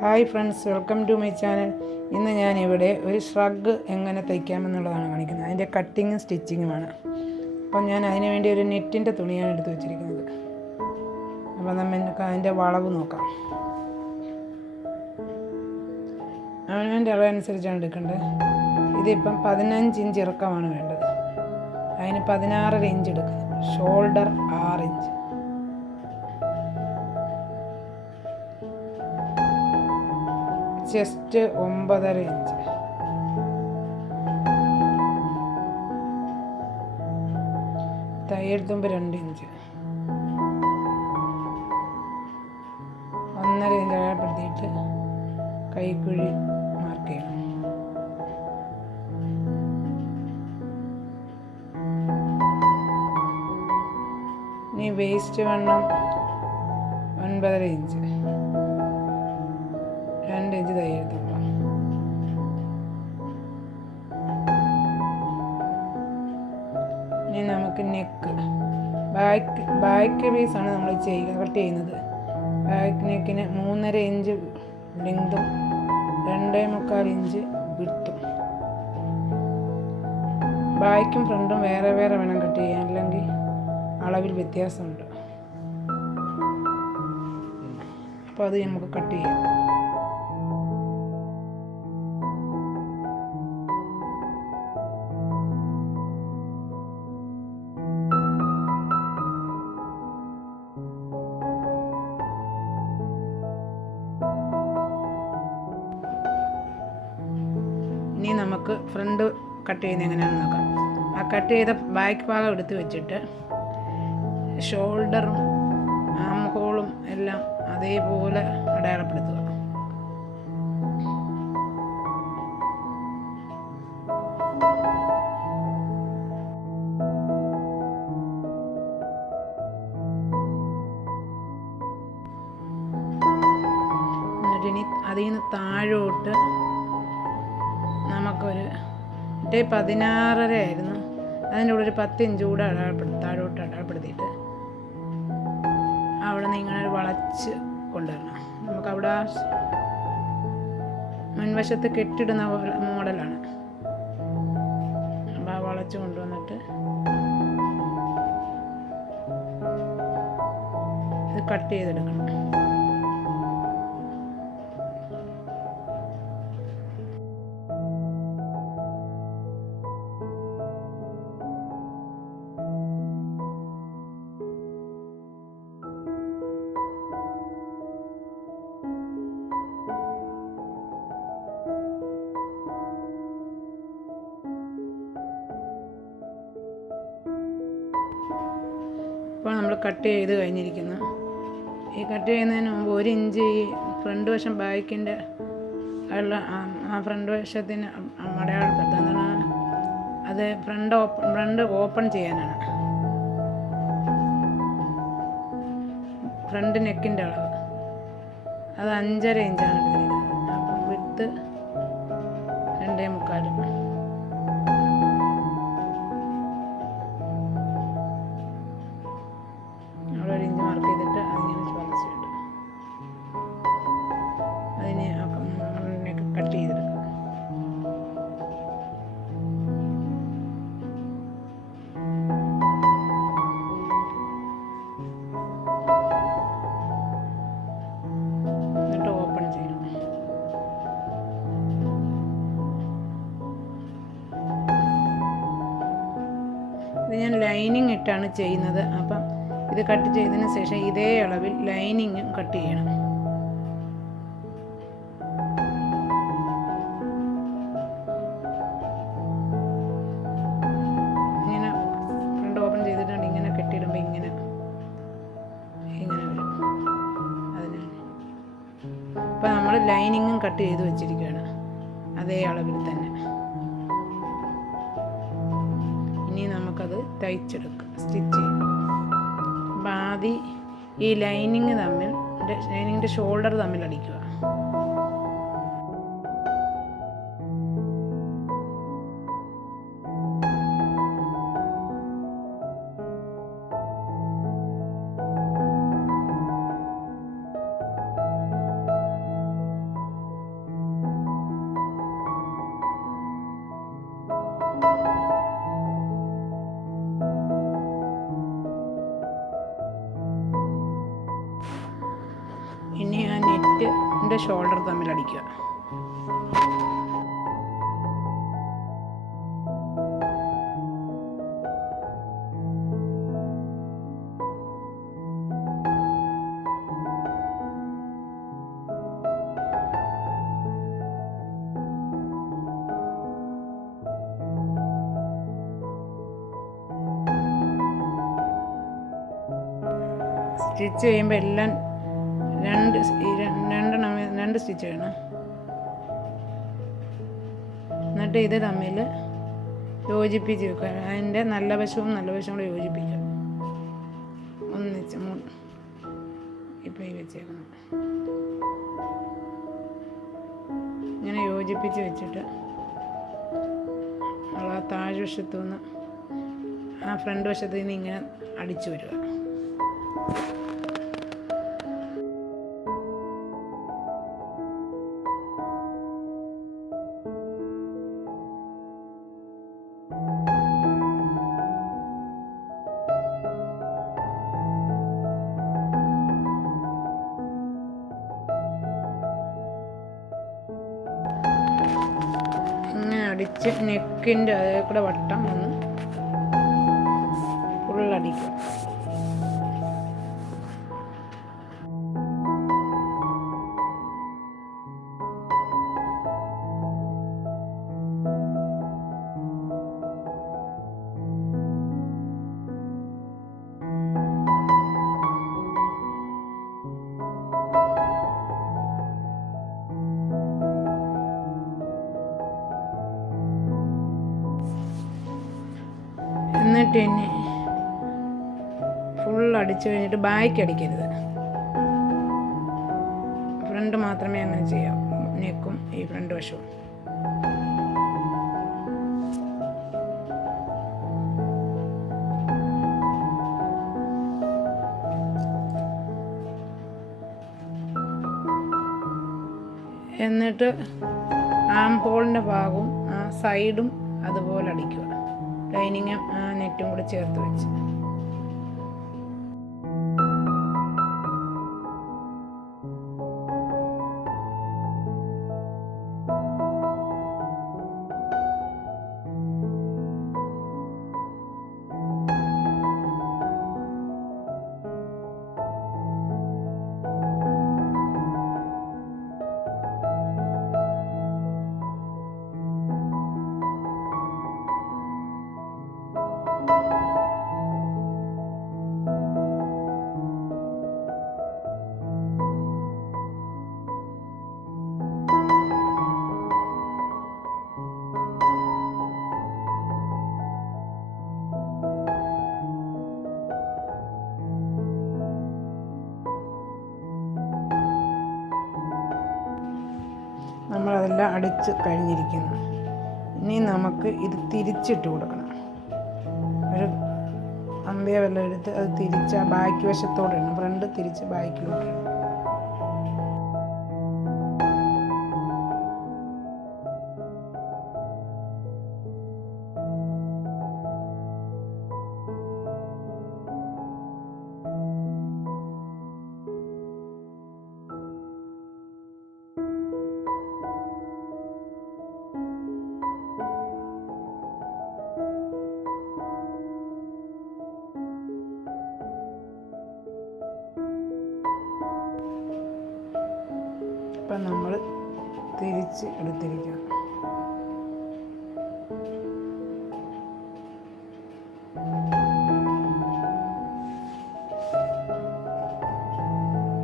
Hi friends, welcome to my channel. ഇന്ന് ഞാനിവിടെ ഒരു ഷ്രഗ് എങ്ങനെ തയ്ക്കാമെന്നുള്ളതാണ് കാണിക്കുന്നത്. അതിൻ്റെ കട്ടിങ്ങും സ്റ്റിച്ചിങ്ങുമാണ്. അപ്പം ഞാൻ അതിന് വേണ്ടി ഒരു നെറ്റിൻ്റെ തുണിയാണ് എടുത്ത് വെച്ചിരിക്കുന്നത്. അപ്പോൾ നമുക്ക് അതിൻ്റെ വളവ് നോക്കാം. അവനവൻ്റെ അളവനുസരിച്ചാണ് എടുക്കേണ്ടത്. ഇതിപ്പം 15 ഇഞ്ച് ഇറക്കമാണ് വേണ്ടത്. അതിന് 16.5 ഇഞ്ച് എടുക്കുന്നത്. ഷോൾഡർ 6 ഇഞ്ച്, ചെസ്റ്റ് 9.5 ഇഞ്ച്, തയ്യൽ തുമ്പ് 2 ഇഞ്ച്, 1.5 ഇഞ്ച് അകലപ്പെടുത്തിയിട്ട് കൈക്കുഴി മാർക്ക് ചെയ്യണം. ഇനി വേസ്റ്റ് വണ്ണം 9.5 ഇഞ്ച്, 2 ഇഞ്ച് തയ്യൽ തുമ്പ്. ഇനി നമുക്ക് നെക്ക്, ബാക്ക് പീസാണ് നമ്മൾ കട്ട് ചെയ്യുന്നത്. ബാക്ക് നെക്കിന് 3.5 ഇഞ്ച് ലെങ്തും 2.25 ഇഞ്ച് വിഡ്ത്തും. ബാക്കും ഫ്രണ്ടും വേറെ വേറെ വേണം കട്ട് ചെയ്യാൻ, അല്ലെങ്കിൽ അളവിൽ വ്യത്യാസമുണ്ട്. അപ്പോൾ അത് നമുക്ക് കട്ട് ചെയ്യാം. ഇനി നമുക്ക് ഫ്രണ്ട് കട്ട് ചെയ്യുന്നത് എങ്ങനെയാണെന്ന് നോക്കാം. ആ കട്ട് ചെയ്ത ബാക്ക് ഭാഗം എടുത്ത് വെച്ചിട്ട് ഷോൾഡറും ആം ഹോളും എല്ലാം അതേപോലെ അടയാളപ്പെടുത്തുക. എന്നിട്ടിനി അതിൽ നിന്ന് താഴോട്ട് നമുക്കൊരു 16.5 ആയിരുന്നു. അതിൻ്റെ കൂടെ ഒരു 10 ഇഞ്ച് കൂടെ താഴോട്ട് അടയാളപ്പെടുത്തിയിട്ട് അവിടെ നിന്ന് ഇങ്ങനെ ഒരു വളച്ച് കൊണ്ടുവരണം. നമുക്കവിടെ മുൻവശത്ത് കെട്ടിടുന്ന മോഡലാണ്. അപ്പോൾ ആ വളച്ച് കൊണ്ടുവന്നിട്ട് ഇത് കട്ട് ചെയ്തെടുക്കണം. ഇപ്പോൾ നമ്മൾ കട്ട് ചെയ്ത് കഴിഞ്ഞിരിക്കുന്നു. ഈ കട്ട് ചെയ്യുന്നതിന് മുമ്പ് 1 ഇഞ്ച് ഈ ഫ്രണ്ട് വശം ബാക്കിൻ്റെ ഉള്ള ആ ഫ്രണ്ട് വശത്തിന് അടയാളപ്പെടുത്താൻ, എന്താണ് അത് ഫ്രണ്ട് ഓപ്പൺ ചെയ്യാനാണ്. ഫ്രണ്ട് നെക്കിൻ്റെ അളവ് അത് 5.5 ഇഞ്ചാണ് എടുത്തിരിക്കുന്നത്. അപ്പം വിഡ്ത്ത് 2.25. അവിടെ 1 ഇഞ്ച് മാർക്ക് ചെയ്തിട്ട് അതിങ്ങനെ വളച്ച് കിട്ടും. അതിനെ കട്ട് ചെയ്തെടുക്കും. എന്നിട്ട് ഓപ്പൺ ചെയ്യണം. ഇത് ഞാൻ ലൈനിങ് ഇട്ടാണ് ചെയ്യുന്നത്. അപ്പം ഇത് കട്ട് ചെയ്തതിന് ശേഷം ഇതേ അളവിൽ ലൈനിങ്ങും കട്ട് ചെയ്യണം. ഇങ്ങനെ ഫ്രണ്ട് ഓപ്പൺ ചെയ്തിട്ടുണ്ട്. ഇങ്ങനെ കെട്ടിയിടുമ്പോൾ ഇങ്ങനെ വരും. അതിനാണ് ഇപ്പം നമ്മൾ ലൈനിങ്ങും കട്ട് ചെയ്ത് വെച്ചിരിക്കുകയാണ് അതേ അളവിൽ തന്നെ. ഇനി നമുക്കത് തയ്ച്ചെടുക്കാം, സ്റ്റിച്ച് ചെയ്യും. പാതി ഈ ലൈനിങ്ങിൻ്റെ ഷോൾഡർ തമ്മിൽ അടിക്കുക. നെറ്റിൻ്റെ ഷോൾഡർ തമ്മിൽ അടിക്കുക. സ്റ്റിച്ച് ചെയ്യുമ്പോൾ എല്ലാം രണ്ട് സ്റ്റിച്ച് ചെയ്യണം. എന്നിട്ട് ഇത് തമ്മിൽ യോജിപ്പിച്ച് വെക്കുക. അതിൻ്റെ നല്ല വശവും കൂടെ യോജിപ്പിക്കുക. ഒന്നിച്ച് ഇപ്പോൾ ഈ വെച്ചേക്കണം. ഇങ്ങനെ യോജിപ്പിച്ച് വെച്ചിട്ട് ആ താഴ്വശത്തു നിന്ന് ആ ഫ്രണ്ട് വശത്തു നിന്ന് ഇങ്ങനെ അടിച്ചു വരിക. അടിച്ച് നെക്കിൻ്റെ അതേ കൂടെ വട്ടം ഒന്ന് ഫുള്ളടിക്കും. എന്നിട്ട് തന്നെ ഫുൾ അടിച്ചു കഴിഞ്ഞിട്ട് ബാക്ക് അടിക്കരുത്. ഫ്രണ്ട് മാത്രമേ അങ്ങനെ ചെയ്യാം. നെക്കും ഈ ഫ്രണ്ട് വശവും. എന്നിട്ട് ആം ഹോളിൻ്റെ ഭാഗവും ആ സൈഡും അതുപോലെ അടിക്കുക. ലൈനിങ്ങും നെറ്റും കൂടി ചേർത്ത് വെച്ച് നമ്മളതെല്ലാം അടിച്ച് കഴിഞ്ഞിരിക്കുന്നു. ഇനി നമുക്ക് ഇത് തിരിച്ചിട്ട് കൊടുക്കണം. ഒരു അമ്പയ വെള്ളം എടുത്ത് അത് തിരിച്ച് ആ ബാക്ക് വശത്തോടെ ഇടണം. ഫ്രണ്ട് തിരിച്ച് ബാക്കിലോട്ട് ഇടണം. ഇപ്പം നമ്മൾ തിരിച്ച് എടുത്തിരിക്കണം.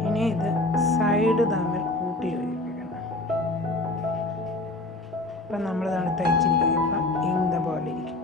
ഇനി ഇത് സൈഡ് തമ്മിൽ കൂട്ടി യോജിപ്പിക്കണം. ഇപ്പം നമ്മൾ തയ്ച്ചിരിക്കുന്നത് ഇപ്പം ഇന്ന പോലെ ഇരിക്കും.